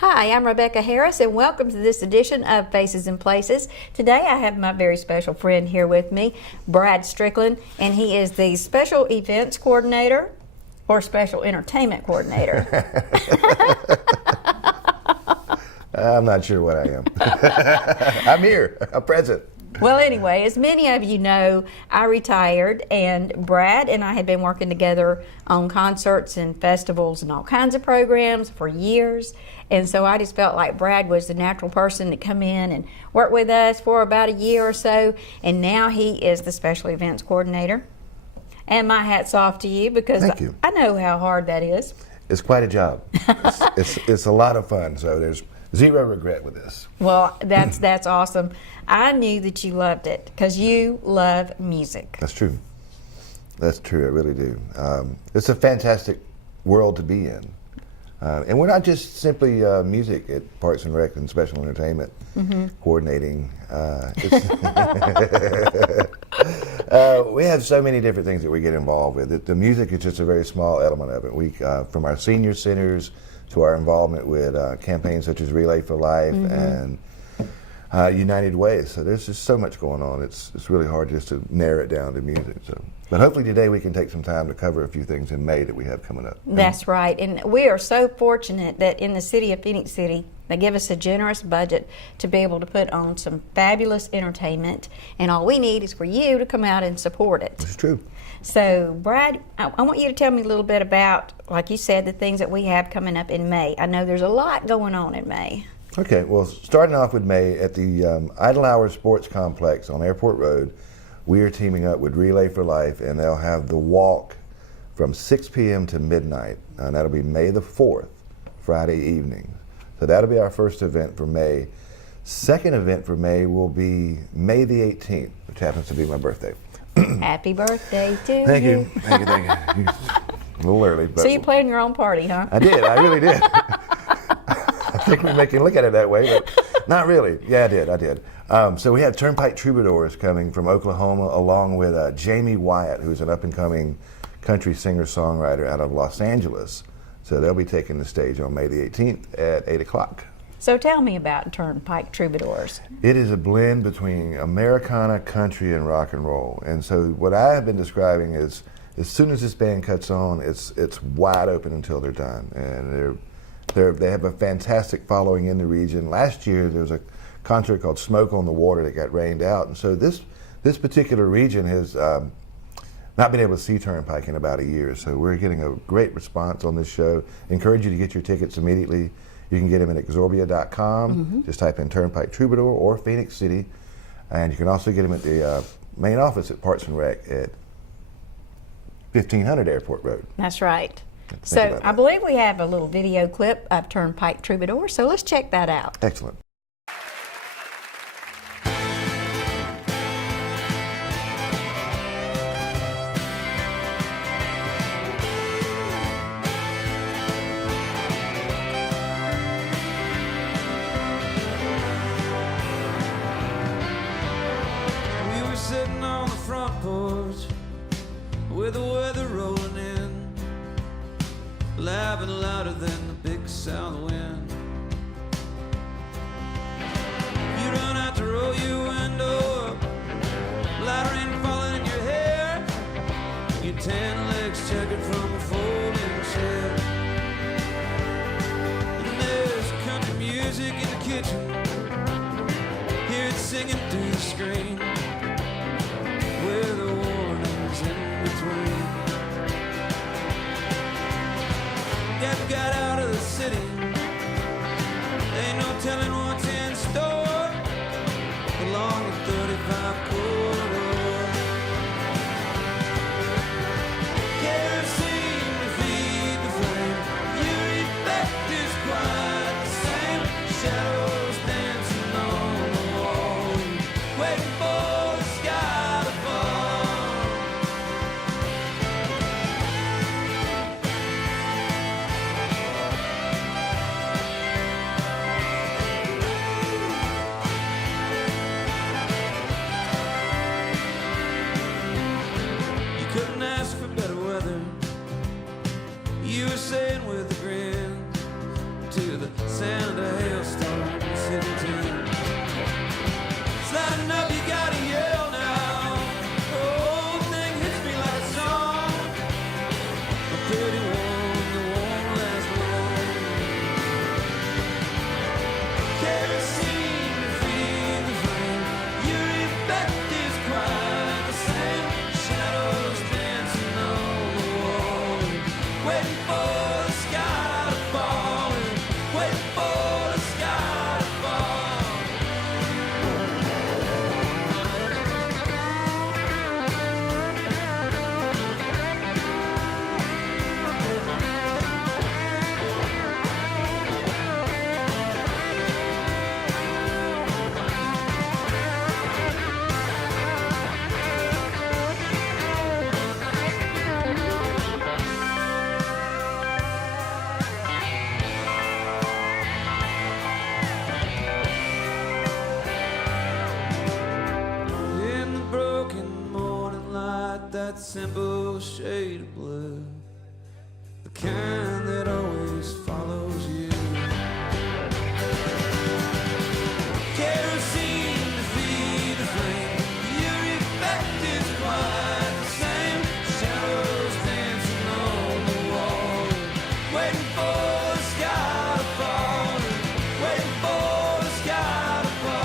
Hi, I'm Rebecca Harris, and welcome to this edition of Faces and Places. Today I have my very special friend here with me, Brad Strickland, and he is the Special Events Coordinator or Special Entertainment Coordinator. I'm not sure what I am. I'm here. I'm present. Well, anyway, as many of you know, I retired, and Brad and I had been working together on concerts and festivals and all kinds of programs for years. And so I just felt like Brad was the natural person to come in and work with us for about a year or so. And now he is the Special Events Coordinator. And my hat's off to you because Thank you. I know how hard that is. It's quite a job. It's a lot of fun, so there's zero regret with this. Well, that's awesome. I knew that you loved it because you love music. That's true. That's true, I really do. It's a fantastic world to be in. And we're not just simply music at Parks and Rec and Special Entertainment coordinating. We have so many different things that we get involved with. The music is just a very small element of it. We, from our senior centers to our involvement with campaigns such as Relay for Life and United Way. So there's just so much going on. It's really hard just to narrow it down to music. So, but hopefully today we can take some time to cover a few things in May that we have coming up. That's right. And we are so fortunate that in the city of Phoenix City, they give us a generous budget to be able to put on some fabulous entertainment. And all we need is for you to come out and support it. It's true. So, Brad, I want you to tell me a little bit about, like you said, the things that we have coming up in May. I know there's a lot going on in May. Okay, well, starting off with May, at the Idle Hour Sports Complex on Airport Road, we are teaming up with Relay for Life, and they'll have the walk from 6 p.m. to midnight, and that'll be May the 4th, Friday evening. So that'll be our first event for May. Second event for May will be May the 18th, which happens to be my birthday. Happy birthday to you. Thank you. Thank you. A little early. But so you played in your own party, huh? I did. I really did. I think we make you look at it that way, but not really. Yeah, I did. So we have Turnpike Troubadours coming from Oklahoma, along with Jamie Wyatt, who's an up-and-coming country singer-songwriter out of Los Angeles. So they'll be taking the stage on May the 18th at 8 o'clock. So tell me about Turnpike Troubadours. It is a blend between Americana, country, and rock and roll. And so what I have been describing is, as soon as this band cuts on, it's wide open until they're done. And they have a fantastic following in the region. Last year there was a concert called Smoke on the Water that got rained out. And so this particular region has not been able to see Turnpike in about a year. So we're getting a great response on this show. Encourage you to get your tickets immediately. You can get them at exorbia.com. Just type in Turnpike Troubadour or Phoenix City. And you can also get them at the main office at Parks and Rec at 1500 Airport Road. That's right. So I believe we have a little video clip of Turnpike Troubadour, so let's check that out. Excellent. We were sitting on the front porch with the weather rolling in, laughing louder than the big south wind. You run out to roll your window up, light rain falling in your hair, your tan legs checkered from a folding chair. And there's country music in the kitchen, hear it singing through the screen, with the warnings in between. Got out of the city, ain't no telling what's in store along the 35 corridor. Kerosene to feed the flame, your effect is quite the same. Shadows dancing on the wall, waiting for the sky to fall. Couldn't ask for better weather. You were saying with a grin to the sound of hailstones hitting tin. It's loud enough, you gotta yell now. The whole thing hits me like a song. A pretty one that won't last long. Kerosene to feed the flame. Your effect is quite the same. Shadows dancing on the wall, waiting for the sky to fall, waiting for the sky to fall. In the broken morning light, that simple shade of blue, the kind that always follows you. Kerosene to feed the flame. Your effect is quite the same. Shadows dancing on the wall, waiting for the sky to fall, waiting for the sky to fall.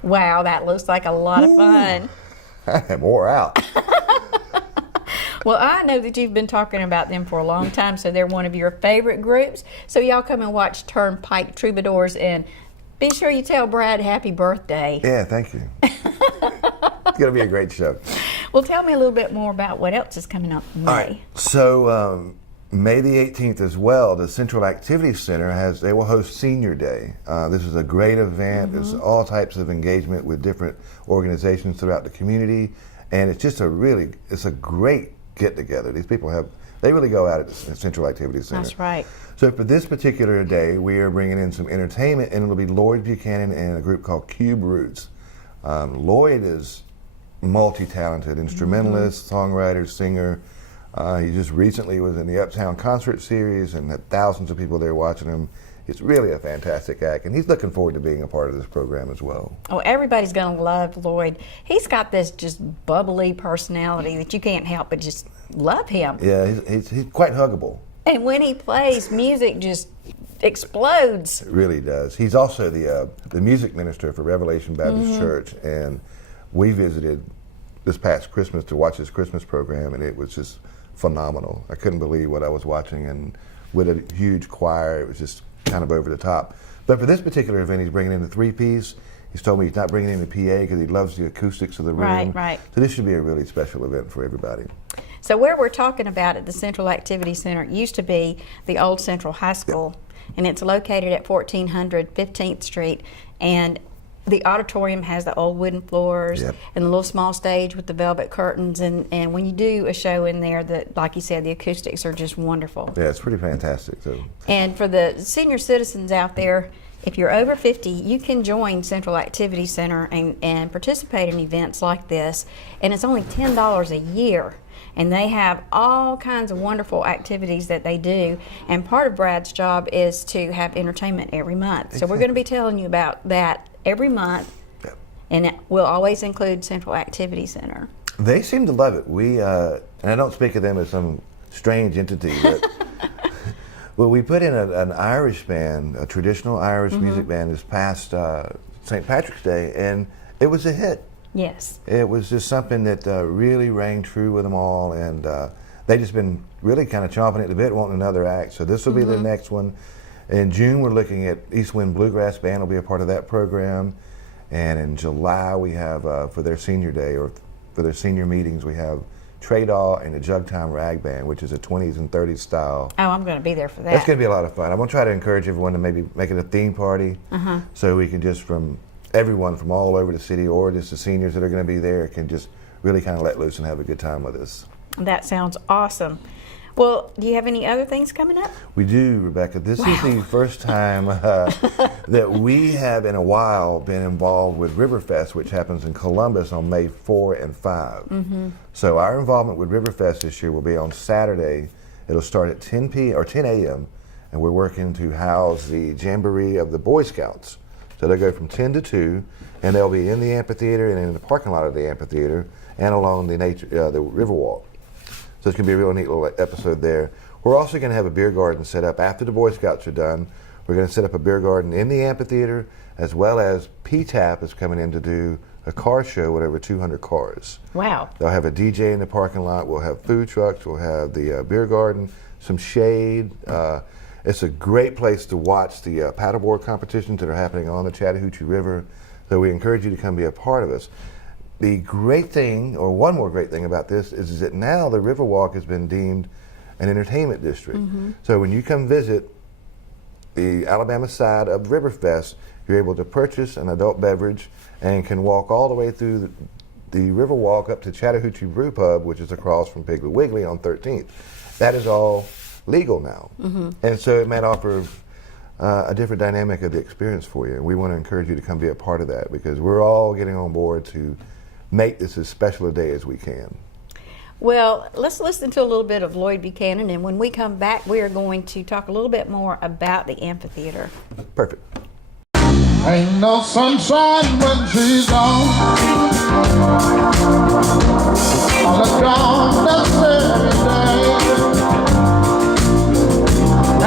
Wow, that looks like a lot of fun. I'm wore out. Well, I know that you've been talking about them for a long time, so they're one of your favorite groups. So y'all come and watch Turnpike Troubadours, and be sure you tell Brad happy birthday. Yeah, thank you. It's going to be a great show. Well, tell me a little bit more about what else is coming up in May. All right. So May the 18th as well, the Central Activity Center they will host Senior Day. This is a great event. There's all types of engagement with different organizations throughout the community, and it's just it's a great get together. These people they really go out at the Central Activity Center. That's right. So for this particular day, we are bringing in some entertainment, and it'll be Lloyd Buchanan and a group called Cube Roots. Lloyd is multi-talented, instrumentalist, songwriter, singer. He just recently was in the Uptown Concert Series and had thousands of people there watching him. It's really a fantastic act, and he's looking forward to being a part of this program as well. Oh, everybody's going to love Lloyd. He's got this just bubbly personality that you can't help but just love him. Yeah, he's quite huggable. And when he plays, music just explodes. It really does. He's also the music minister for Revelation Baptist Church, and we visited this past Christmas to watch his Christmas program, and it was just phenomenal. I couldn't believe what I was watching, and with a huge choir, it was just kind of over the top. But for this particular event, he's bringing in the 3-piece. He's told me he's not bringing in the PA because he loves the acoustics of the room. Right. So this should be a really special event for everybody. So where we're talking about at the Central Activity Center, it used to be the old Central High School, and it's located at 1400 15th Street. And the auditorium has the old wooden floors and the little small stage with the velvet curtains. And when you do a show in there, like you said, the acoustics are just wonderful. Yeah, it's pretty fantastic. So. And for the senior citizens out there, if you're over 50, you can join Central Activity Center and participate in events like this. And it's only $10 a year. And they have all kinds of wonderful activities that they do. And part of Brad's job is to have entertainment every month. Exactly. So we're going to be telling you about that every month. Yep. And it will always include Central Activity Center. They seem to love it. And I don't speak of them as some strange entity, but well, we put in an Irish band, a traditional Irish music band this past St. Patrick's Day, and it was a hit. Yes. It was just something that really rang true with them all, and they just been really kind of chomping at the bit, wanting another act. So this will be the next one. In June, we're looking at East Wind Bluegrass Band will be a part of that program, and in July we have for their senior day or for their senior meetings we have Tradaw and the Jugtime Rag Band, which is a 20s and 30s style. Oh, I'm going to be there for that. That's going to be a lot of fun. I'm going to try to encourage everyone to maybe make it a theme party, so we can just everyone from all over the city, or just the seniors that are going to be there, can just really kind of let loose and have a good time with us. That sounds awesome. Well, do you have any other things coming up? We do, Rebecca. This is the first time that we have in a while been involved with Riverfest, which happens in Columbus on May 4 and 5. So our involvement with Riverfest this year will be on Saturday. It'll start at 10 a.m. and we're working to house the Jamboree of the Boy Scouts. So they'll go from 10 to 2, and they'll be in the amphitheater and in the parking lot of the amphitheater and along the Riverwalk. So it's going to be a real neat little episode there. We're also going to have a beer garden set up after the Boy Scouts are done. We're going to set up a beer garden in the amphitheater, as well as PTAP is coming in to do a car show with over 200 cars. Wow. They'll have a DJ in the parking lot. We'll have food trucks. We'll have the beer garden, some shade. It's a great place to watch the paddleboard competitions that are happening on the Chattahoochee River. So we encourage you to come be a part of us. The great thing, or one more great thing about this, is that now the Riverwalk has been deemed an entertainment district. So when you come visit the Alabama side of Riverfest, you're able to purchase an adult beverage and can walk all the way through the Riverwalk up to Chattahoochee Brew Pub, which is across from Piggly Wiggly on 13th. That is all legal now. And so it might offer a different dynamic of the experience for you. And we want to encourage you to come be a part of that, because we're all getting on board to make this as special a day as we can. Well, let's listen to a little bit of Lloyd Buchanan, and when we come back, we are going to talk a little bit more about the amphitheater. Perfect. Ain't no sunshine when she's gone. On the dawn that's every day.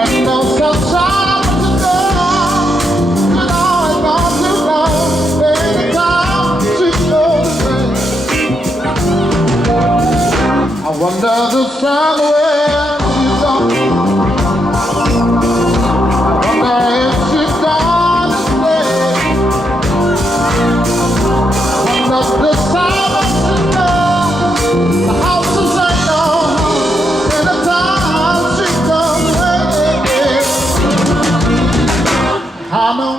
Ain't no sunshine when she's gone. She's always gone too long. Every time she goes away. I wonder the sun where she's gone. I wonder if she's gone to stay. Wonder the silence she knows. The houses ain't no home. And the time she goes away. I know,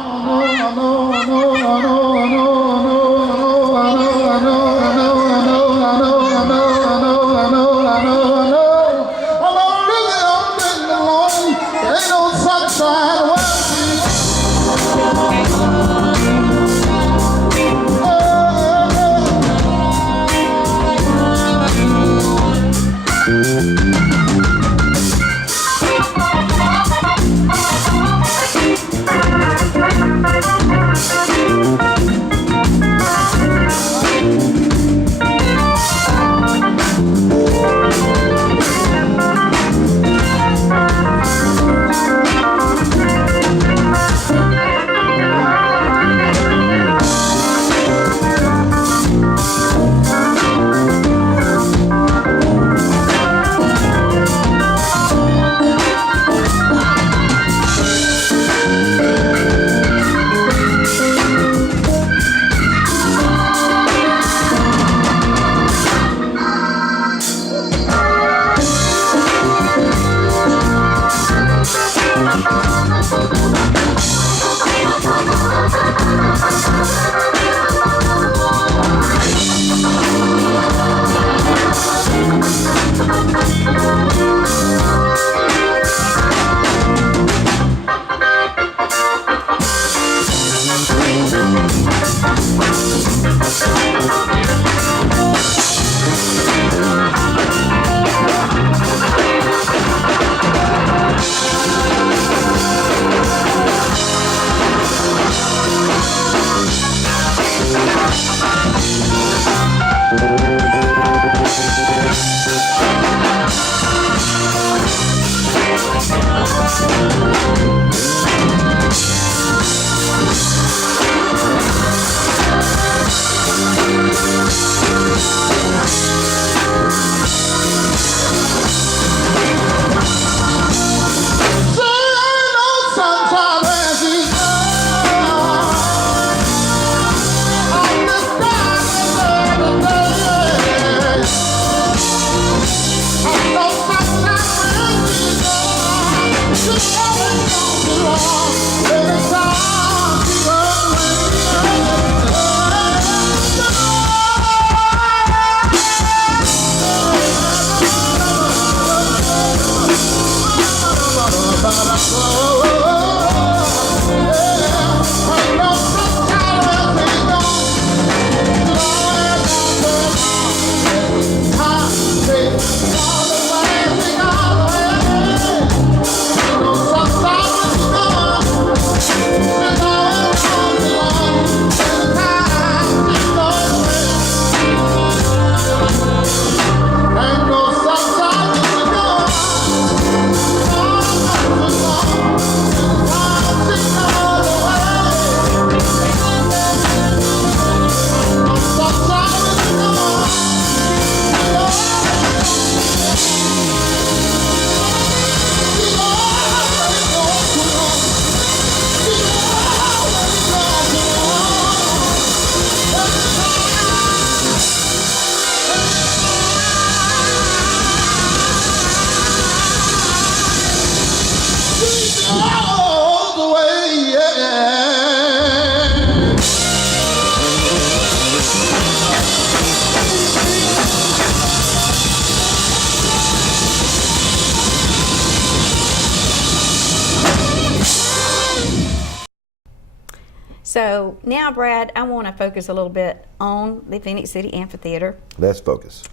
So now, Brad, I want to focus a little bit on the Phoenix City Amphitheater. Let's focus.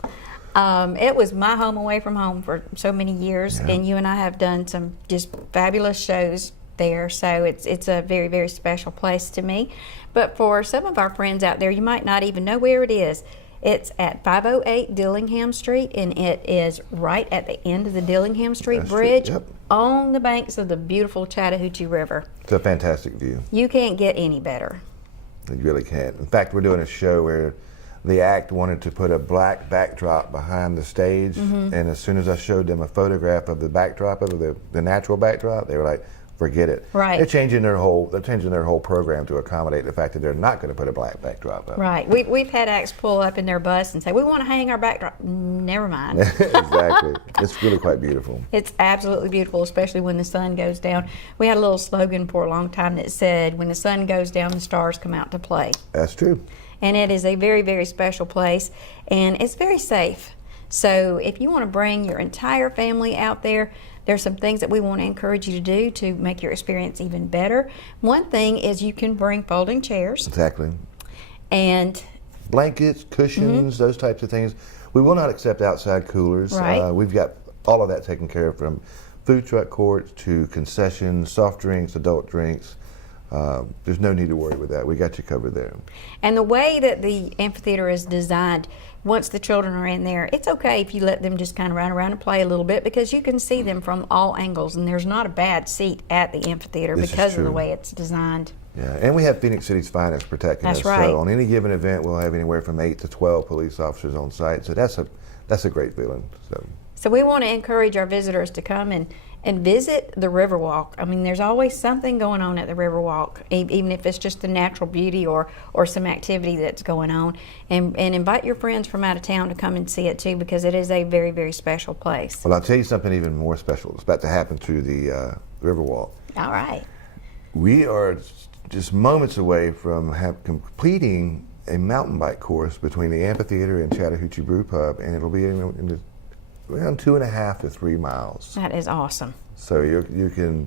It was my home away from home for so many years, Yeah. and you and I have done some just fabulous shows there. So it's a very, very special place to me. But for some of our friends out there, you might not even know where it is. It's at 508 Dillingham Street, and it is right at the end of the Dillingham Street That's Bridge true, yep. on the banks of the beautiful Chattahoochee River. It's a fantastic view. You can't get any better. You really can't. In fact, we're doing a show where the act wanted to put a black backdrop behind the stage, and as soon as I showed them a photograph of the backdrop, of the natural backdrop, they were like, forget it. Right. They're changing their whole program to accommodate the fact that they're not going to put a black backdrop up. Right. We've had acts pull up in their bus and say, we want to hang our backdrop. Never mind. Exactly. It's really quite beautiful. It's absolutely beautiful, especially when the sun goes down. We had a little slogan for a long time that said, when the sun goes down, the stars come out to play. That's true. And it is a very, very special place, and it's very safe. So if you want to bring your entire family out there, there's some things that we want to encourage you to do to make your experience even better. One thing is you can bring folding chairs Exactly. and Blankets, cushions, those types of things. We will not accept outside coolers. Right. We've got all of that taken care of, from food truck courts to concessions, soft drinks, adult drinks. There's no need to worry with that. We got you covered there. And the way that the amphitheater is designed, once the children are in there, it's okay if you let them just kind of run around and play a little bit, because you can see them from all angles, and there's not a bad seat at the amphitheater This is because of the true. way it's designed. Yeah, and we have Phoenix City's finest protecting That's us. right. So on any given event, we'll have anywhere from 8 to 12 police officers on site. So that's a great feeling. So we want to encourage our visitors to come and visit the Riverwalk. I mean, there's always something going on at the Riverwalk, even if it's just the natural beauty or some activity that's going on. And invite your friends from out of town to come and see it too, because it is a very, very special place. Well, I'll tell you something even more special. It's about to happen through the Riverwalk. All right. We are just moments away from completing a mountain bike course between the amphitheater and Chattahoochee Brew Pub, and it'll be around 2.5 to 3 miles. That is awesome. So you can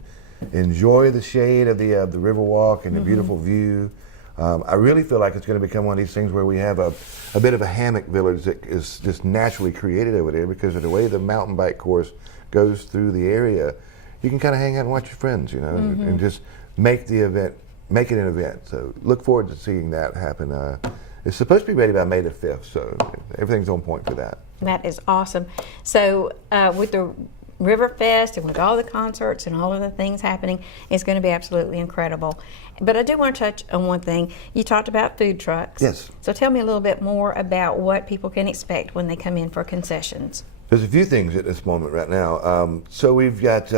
enjoy the shade of the Riverwalk and the beautiful view. I really feel like it's going to become one of these things where we have a bit of a hammock village that is just naturally created over there because of the way the mountain bike course goes through the area. You can kind of hang out and watch your friends, and just make it an event. So look forward to seeing that happen. It's supposed to be ready by May the 5th, so everything's on point for that. That is awesome. So with the River Fest and with all the concerts and all of the things happening, it's going to be absolutely incredible. But I do want to touch on one thing. You talked about food trucks. Yes. So tell me a little bit more about what people can expect when they come in for concessions. There's a few things at this moment right now. So we've got,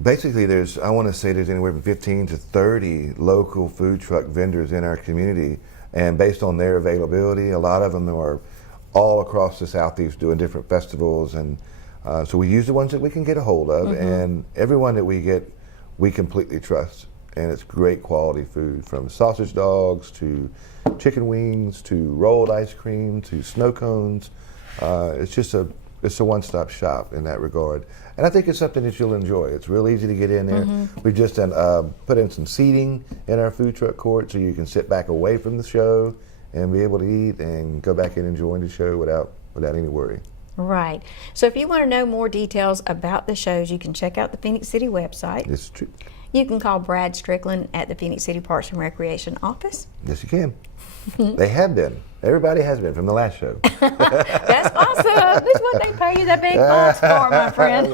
basically I want to say there's anywhere from 15 to 30 local food truck vendors in our community. And based on their availability, a lot of them are all across the Southeast doing different festivals. And so we use the ones that we can get a hold of. And everyone that we get, we completely trust. And it's great quality food, from sausage dogs to chicken wings to rolled ice cream to snow cones. It's a one-stop shop in that regard. And I think it's something that you'll enjoy. It's real easy to get in there. We've just put in some seating in our food truck court so you can sit back away from the show and be able to eat and go back and enjoy the show without any worry. Right. So if you want to know more details about the shows, you can check out the Phoenix City website. This is true. You can call Brad Strickland at the Phoenix City Parks and Recreation office. Yes, you can. They have been. Everybody has been from the last show. That's awesome. That's what they pay you the big bucks for, my friend.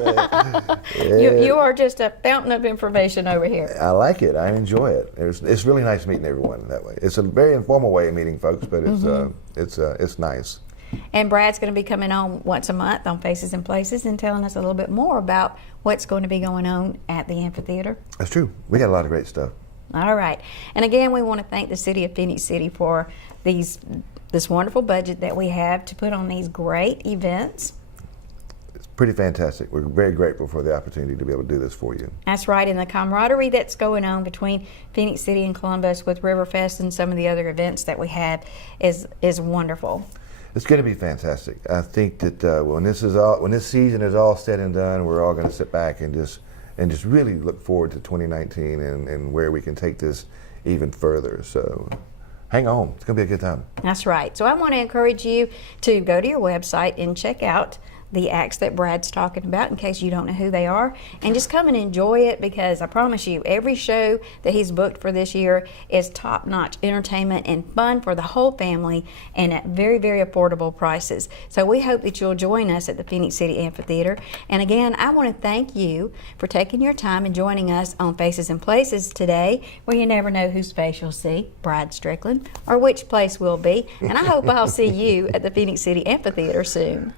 You are just a fountain of information over here. I like it. I enjoy it. It's really nice meeting everyone that way. It's a very informal way of meeting folks, but it's nice. And Brad's going to be coming on once a month on Faces and Places and telling us a little bit more about what's going to be going on at the amphitheater. That's true. We got a lot of great stuff. All right. And again, we want to thank the city of Phoenix City for this wonderful budget that we have to put on these great events. It's pretty fantastic. We're very grateful for the opportunity to be able to do this for you. That's right. And the camaraderie that's going on between Phoenix City and Columbus with Riverfest and some of the other events that we have is wonderful. It's going to be fantastic. I think that when this season is all said and done, we're all going to sit back and just really look forward to 2019 and where we can take this even further. So hang on, it's gonna be a good time. That's right. So I want to encourage you to go to your website and check out the acts that Brad's talking about in case you don't know who they are, and just come and enjoy it, because I promise you every show that he's booked for this year is top-notch entertainment and fun for the whole family and at very, very affordable prices. So we hope that you'll join us at the Phoenix City Amphitheater. And again, I want to thank you for taking your time and joining us on Faces and Places today, where you never know whose face you'll see, Brad Strickland, or which place we'll be. And I hope I'll see you at the Phoenix City Amphitheater soon.